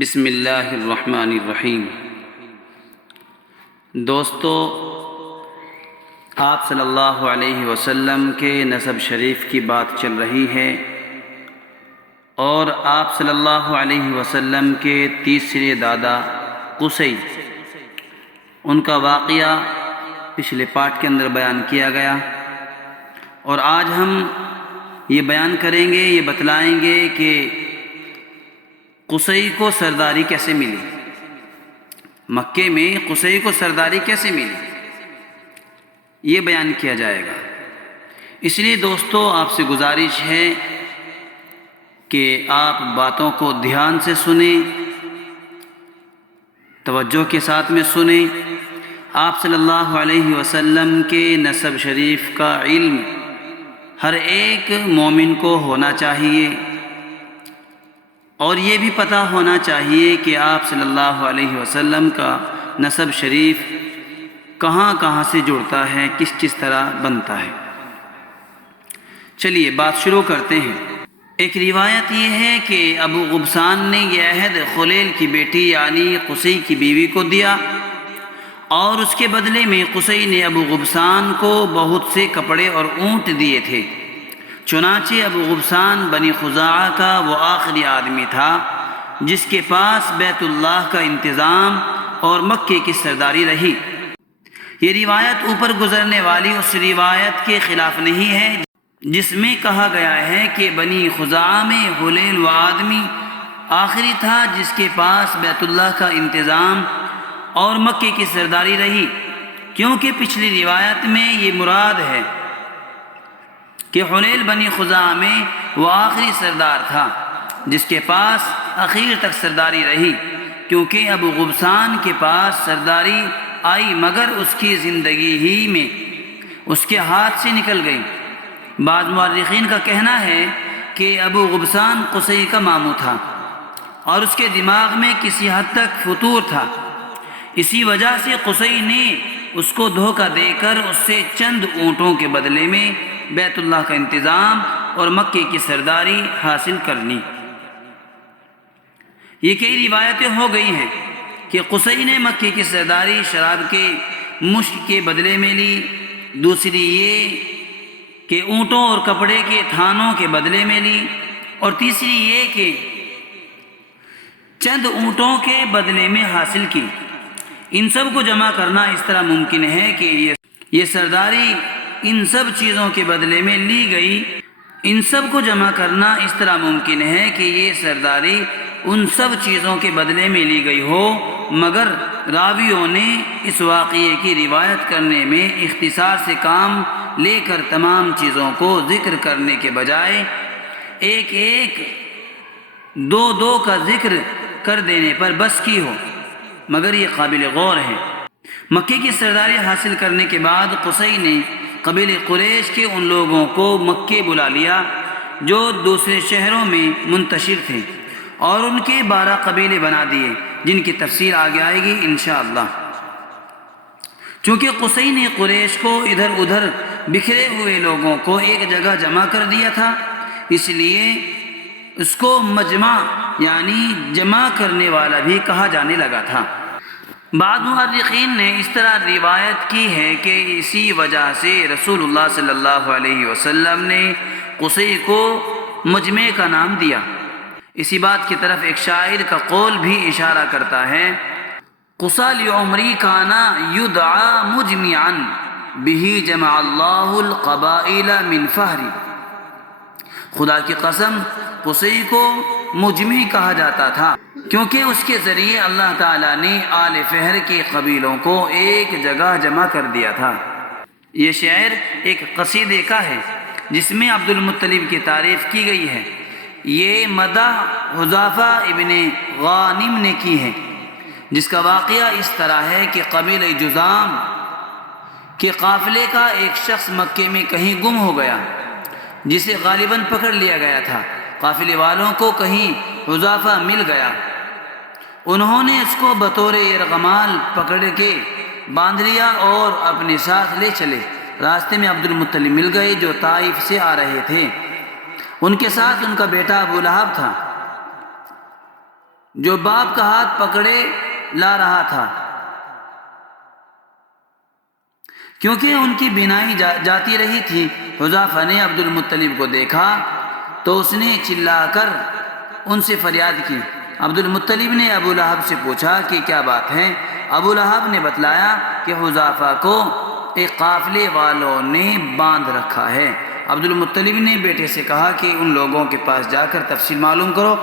بسم اللہ الرحمن الرحیم۔ دوستو، آپ صلی اللہ علیہ وسلم کے نسب شریف کی بات چل رہی ہے اور آپ صلی اللہ علیہ وسلم کے تیسرے دادا قصی، ان کا واقعہ پچھلے پارٹ کے اندر بیان کیا گیا، اور آج ہم یہ بیان کریں گے، یہ بتلائیں گے کہ قصی کو سرداری کیسے ملی، مکے میں قصی کو سرداری کیسے ملی، یہ بیان کیا جائے گا۔ اس لیے دوستو، آپ سے گزارش ہے کہ آپ باتوں کو دھیان سے سنیں، توجہ کے ساتھ میں سنیں۔ آپ صلی اللہ علیہ وسلم کے نسب شریف کا علم ہر ایک مومن کو ہونا چاہیے، اور یہ بھی پتہ ہونا چاہیے کہ آپ صلی اللہ علیہ وسلم کا نسب شریف کہاں کہاں سے جڑتا ہے، کس طرح بنتا ہے۔ چلیے بات شروع کرتے ہیں۔ ایک روایت یہ ہے کہ ابو غبسان نے یہ عہد خلیل کی بیٹی یعنی قصی کی بیوی کو دیا، اور اس کے بدلے میں قصی نے ابو غبسان کو بہت سے کپڑے اور اونٹ دیے تھے۔ چنانچہ ابو غبسان بنی خزاعہ کا وہ آخری آدمی تھا جس کے پاس بیت اللہ کا انتظام اور مکے کی سرداری رہی۔ یہ روایت اوپر گزرنے والی اس روایت کے خلاف نہیں ہے جس میں کہا گیا ہے کہ بنی خزاعہ میں حلیل وہ آدمی آخری تھا جس کے پاس بیت اللہ کا انتظام اور مکے کی سرداری رہی، کیونکہ پچھلی روایت میں یہ مراد ہے کہ حلیل بنی خزاعہ میں وہ آخری سردار تھا جس کے پاس اخیر تک سرداری رہی، کیونکہ ابو غبسان کے پاس سرداری آئی مگر اس کی زندگی ہی میں اس کے ہاتھ سے نکل گئی۔ بعض مورخین کا کہنا ہے کہ ابو غبسان قصی کا ماموں تھا اور اس کے دماغ میں کسی حد تک فتور تھا، اسی وجہ سے قصی نے اس کو دھوکہ دے کر اس سے چند اونٹوں کے بدلے میں بیت اللہ کا انتظام اور مکے کی سرداری حاصل کر لی۔ یہ کئی روایتیں ہو گئی ہیں کہ قصی نے مکے کی سرداری شراب کے مشک کے بدلے میں لی، دوسری یہ کہ اونٹوں اور کپڑے کے تھانوں کے بدلے میں لی، اور تیسری یہ کہ چند اونٹوں کے بدلے میں حاصل کی۔ ان سب کو جمع کرنا اس طرح ممکن ہے کہ یہ سرداری ان سب چیزوں کے بدلے میں لی گئی۔ ان سب کو جمع کرنا اس طرح ممکن ہے کہ یہ سرداری ان سب چیزوں کے بدلے میں لی گئی ہو، مگر راویوں نے اس واقعے کی روایت کرنے میں اختصار سے کام لے کر تمام چیزوں کو ذکر کرنے کے بجائے ایک ایک دو کا ذکر کر دینے پر بس کی ہو، مگر یہ قابل غور ہے۔ مکے کی سرداری حاصل کرنے کے بعد قصی نے قبیلہ قریش کے ان لوگوں کو مکے بلا لیا جو دوسرے شہروں میں منتشر تھے، اور ان کے 12 قبیلے بنا دیے جن کی تفصیل آگے آئے گی انشاءاللہ۔ چونکہ قصی نے قریش کو ادھر ادھر بکھرے ہوئے لوگوں کو ایک جگہ جمع کر دیا تھا، اس لیے اس کو مجمع یعنی جمع کرنے والا بھی کہا جانے لگا تھا۔ بعض مورخین نے اس طرح روایت کی ہے کہ اسی وجہ سے رسول اللہ صلی اللہ علیہ وسلم نے قصی کو مجمع کا نام دیا۔ اسی بات کی طرف ایک شاعر کا قول بھی اشارہ کرتا ہے: قصا لعمری کانا یدعا مجمعا بہ جمع اللہ القبائل من فہری۔ خدا کی قسم، قصی کو مجمع کہا جاتا تھا کیونکہ اس کے ذریعے اللہ تعالیٰ نے آل فہر کے قبیلوں کو ایک جگہ جمع کر دیا تھا۔ یہ شعر ایک قصیدے کا ہے جس میں عبد المطلب کی تعریف کی گئی ہے۔ یہ مدح حذافہ ابن غانم نے کی ہے، جس کا واقعہ اس طرح ہے کہ قبیلہ جذام کے قافلے کا ایک شخص مکے میں کہیں گم ہو گیا جسے غالباً پکڑ لیا گیا تھا۔ قافلے والوں کو کہیں حذافہ مل گیا، انہوں نے اس کو بطور یرغمال پکڑ کے باندھ لیا اور اپنے ساتھ لے چلے۔ راستے میں عبد المطلب مل گئے جو طائف سے آ رہے تھے، ان کے ساتھ ان کا بیٹا ابو لہب تھا۔ جو باپ کا ہاتھ پکڑے لا رہا تھا، کیونکہ ان کی بینائی جاتی رہی تھی۔ حذیفہ نے عبد المطلب کو دیکھا تو اس نے چلا کر ان سے فریاد کی۔ عبد المطلب نے ابو لہب سے پوچھا کہ کیا بات ہے؟ ابو لہب نے بتلایا کہ حذیفہ کو ایک قافلے والوں نے باندھ رکھا ہے۔ عبد المطلب نے بیٹے سے کہا کہ ان لوگوں کے پاس جا کر تفصیل معلوم کرو۔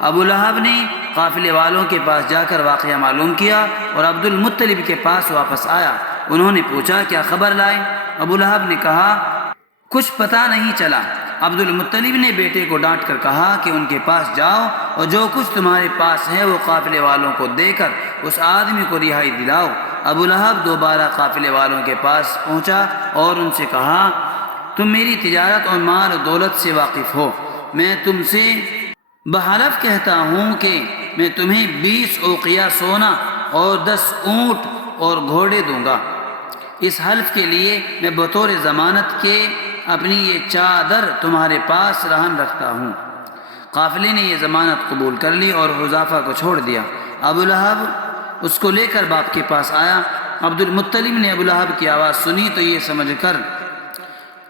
ابو لہب نے قافلے والوں کے پاس جا کر واقعہ معلوم کیا اور عبد المطلب کے پاس واپس آیا۔ انہوں نے پوچھا کیا خبر لائے؟ ابو لہب نے کہا کچھ پتہ نہیں چلا۔ عبد المطلب نے بیٹے کو ڈانٹ کر کہا کہ ان کے پاس جاؤ اور جو کچھ تمہارے پاس ہے وہ قافلے والوں کو دے کر اس آدمی کو رہائی دلاؤ۔ ابو لہب دوبارہ قافلے والوں کے پاس پہنچا اور ان سے کہا تم میری تجارت اور مال و دولت سے واقف ہو، میں تم سے بحلف کہتا ہوں کہ میں تمہیں 20 اوقیہ سونا اور 10 اونٹ اور گھوڑے دوں گا۔ اس حلف کے لیے میں بطور ضمانت کے اپنی یہ چادر تمہارے پاس رہن رکھتا ہوں۔ قافلے نے یہ ضمانت قبول کر لی اور حذیفہ کو چھوڑ دیا۔ ابو لہب اس کو لے کر باپ کے پاس آیا۔ عبد المطلب نے ابو لہب کی آواز سنی تو یہ سمجھ کر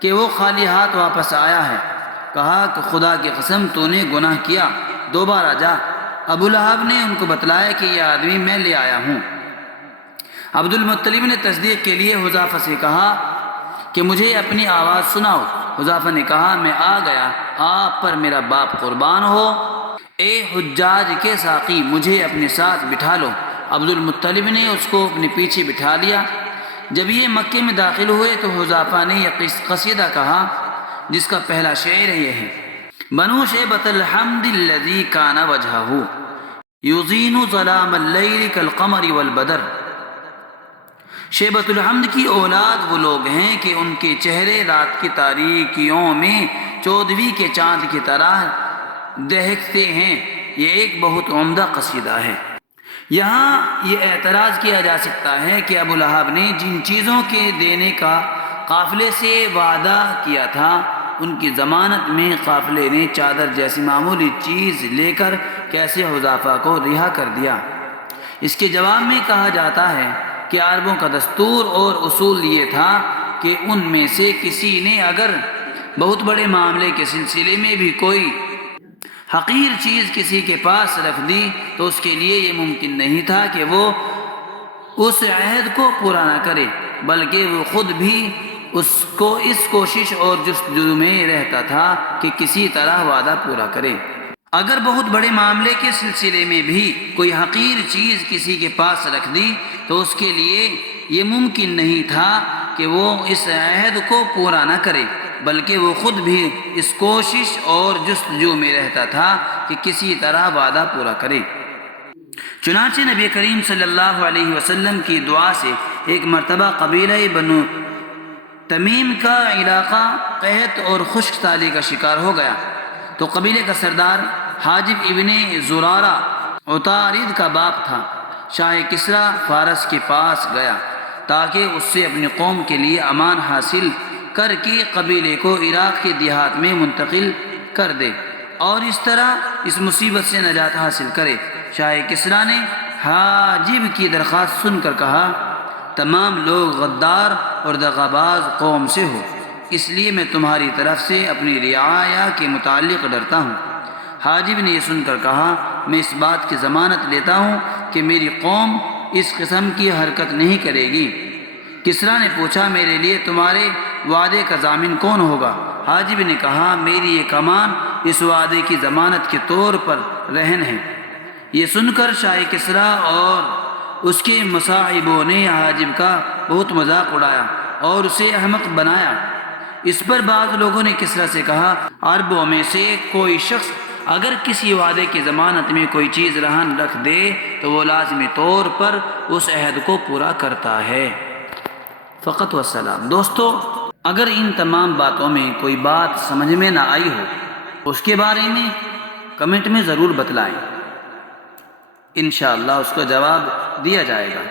کہ وہ خالی ہاتھ واپس آیا ہے، کہا کہ خدا کی قسم تو نے گناہ کیا، دوبارہ جا۔ ابو لہب نے ان کو بتلایا کہ یہ آدمی میں لے آیا ہوں۔ عبد المطلب نے تصدیق کے لیے حذیفہ سے کہا کہ مجھے اپنی آواز سناؤ۔ حذیفہ نے کہا میں آ گیا، آپ پر میرا باپ قربان ہو۔ اے حجاج کے ساقی مجھے اپنے ساتھ بٹھا لو۔ عبد المطلب نے اس کو اپنے پیچھے بٹھا لیا۔ جب یہ مکے میں داخل ہوئے تو حذیفہ نے یہ قصیدہ کہا جس کا پہلا شعر یہ ہے: بنو شیبۃ الحمد الذی کان وجہہ یزین ظلام اللیل کالقمر والبدر۔ شیبۃ الحمد کی اولاد وہ لوگ ہیں کہ ان کے چہرے رات کی تاریکیوں میں چودھویں کے چاند کی طرح دہکتے ہیں۔ یہ ایک بہت عمدہ قصیدہ ہے۔ یہاں یہ اعتراض کیا جا سکتا ہے کہ ابو لہب نے جن چیزوں کے دینے کا قافلے سے وعدہ کیا تھا ان کی ضمانت میں قافلے نے چادر جیسی معمولی چیز لے کر کیسے حذیفہ کو رہا کر دیا؟ اس کے جواب میں کہا جاتا ہے کہ عربوں کا دستور اور اصول یہ تھا کہ ان میں سے کسی نے اگر بہت بڑے معاملے کے سلسلے میں بھی کوئی حقیر چیز کسی کے پاس رکھ دی تو اس کے لیے یہ ممکن نہیں تھا کہ وہ اس عہد کو پورا نہ کرے، بلکہ وہ خود بھی اس کوشش اور جستجو میں رہتا تھا کہ کسی طرح وعدہ پورا کرے۔ اگر بہت بڑے معاملے کے سلسلے میں بھی کوئی حقیر چیز کسی کے پاس رکھ دی تو اس کے لیے یہ ممکن نہیں تھا کہ وہ اس عہد کو پورا نہ کرے، بلکہ وہ خود بھی اس کوشش اور جستجو میں رہتا تھا کہ کسی طرح وعدہ پورا کرے۔ چنانچہ نبی کریم صلی اللہ علیہ وسلم کی دعا سے ایک مرتبہ قبیلہ بنو تمیم کا علاقہ قحط اور خشک سالی کا شکار ہو گیا تو قبیلے کا سردار حاجب ابن زرارہ عطارد کا باپ تھا، شاہ کسریٰ فارس کے پاس گیا تاکہ اس سے اپنی قوم کے لیے امان حاصل کر کے قبیلے کو عراق کے دیہات میں منتقل کر دے اور اس طرح اس مصیبت سے نجات حاصل کرے۔ شاہ کسریٰ نے حاجب کی درخواست سن کر کہا تمام لوگ غدار اور دغاباز قوم سے ہو، اس لیے میں تمہاری طرف سے اپنی رعایا کے متعلق ڈرتا ہوں۔ حاجب نے یہ سن کر کہا میں اس بات کی ضمانت لیتا ہوں کہ میری قوم اس قسم کی حرکت نہیں کرے گی۔ کسریٰ نے پوچھا میرے لیے تمہارے وعدے کا ضامن کون ہوگا؟ حاجب نے کہا میری یہ کمان اس وعدے کی ضمانت کے طور پر رہن ہے۔ یہ سن کر شاہ کسریٰ اور اس کے مصاحبوں نے حاجب کا بہت مذاق اڑایا اور اسے احمق بنایا۔ اس پر بعض لوگوں نے کسریٰ سے کہا عربوں میں سے کوئی شخص اگر کسی وعدے کی ضمانت میں کوئی چیز رہن رکھ دے تو وہ لازمی طور پر اس عہد کو پورا کرتا ہے۔ فقط والسلام۔ دوستو، اگر ان تمام باتوں میں کوئی بات سمجھ میں نہ آئی ہو اس کے بارے میں کمنٹ میں ضرور بتلائیں، انشاءاللہ اس کا جواب دیا جائے گا۔